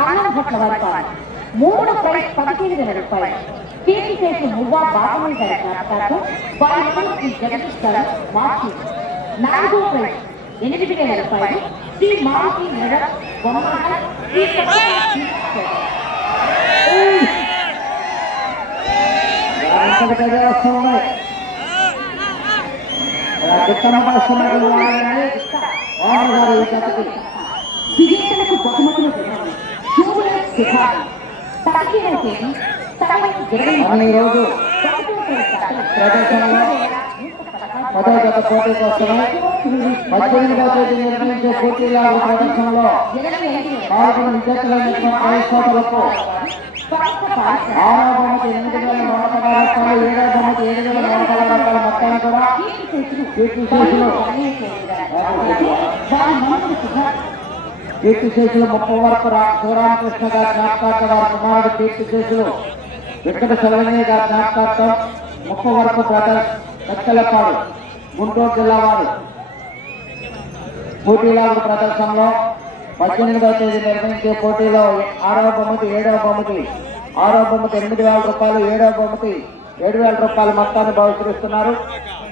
అన్నం భట్ల వారి మూడో ప్రైజ్ 15,000 రూపాయలు. కీర్తి చేసి మువ్వా బాలమణి గారి జ్ఞాపకార్థం వారి శ్రీ జగదీష్ గారు మార్చి. నాలుగో ప్రైజ్ 8,000 రూపాయలు. శ్రీ మారుతి నగర్ బొమ్మల విజేతలకు బహుమతులు పదో జత పోటీ కోసమే 18వ తేదీ నిర్వహించే పోటీల ప్రదర్శనలో పాల్గొన్న విద్యార్థులకు 6వ బహుమతి 8,116 రూపాయలు, 7వ బహుమతి 7,116 రూపాయల మొత్తాన్ని కూడా కీర్తిశేషులు ముప్పవరపు శివరామకృష్ణ గారి జ్ఞాపకార్థం వారి కుమారుడు కీర్తిశేషులు వెంకట శివయ్య గారి జ్ఞాపకార్థం ముప్పవరపు బ్రదర్స్ కత్తెలపాడు గుంటూరు జిల్లా వారు పోటీలాగు ప్రదర్శనలో 18వ తేదీ నిర్వహించే పోటీలో 6వ బహుమతి 7వ బహుమతి 6వ బహుమతి 8,000 రూపాయలు, 7వ బహుమతి 7,000 రూపాయల మొత్తాన్ని బహుకరిస్తున్నారు.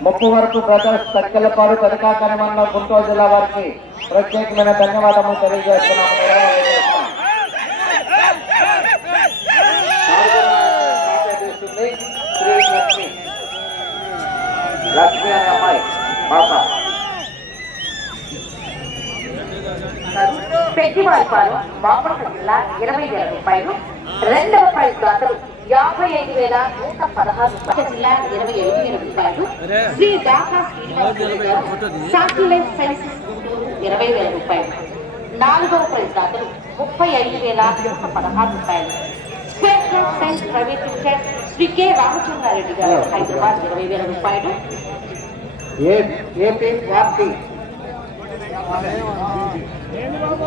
ముప్పవరపు బ్రదర్స్ కత్తెలపాడు కనకాకని మండలం గుంటూరు జిల్లా వారికి ప్రత్యేకమైన ధన్యవాదములు తెలియజేస్తున్నాము. లక్ష్మీ అనే అమ్మాయి పాప పెద్దివారిపాలెం బాపట్ల జిల్లా 20,000 రూపాయలు. రెండవ ప్రైజ్ దాతలు 55,116 జిల్లా 27,000 రూపాయలు. శ్రీ దాకా శ్రీనివాస సైన్సెస్ 20,000 రూపాయలు. నాలుగవ ప్రైజ్ దాతలు 35,116 రూపాయలు. Space science private limited Shri K Ramachandra Reddy గారు హైదరాబాద్ 20,000 రూపాయలు. ఏపీ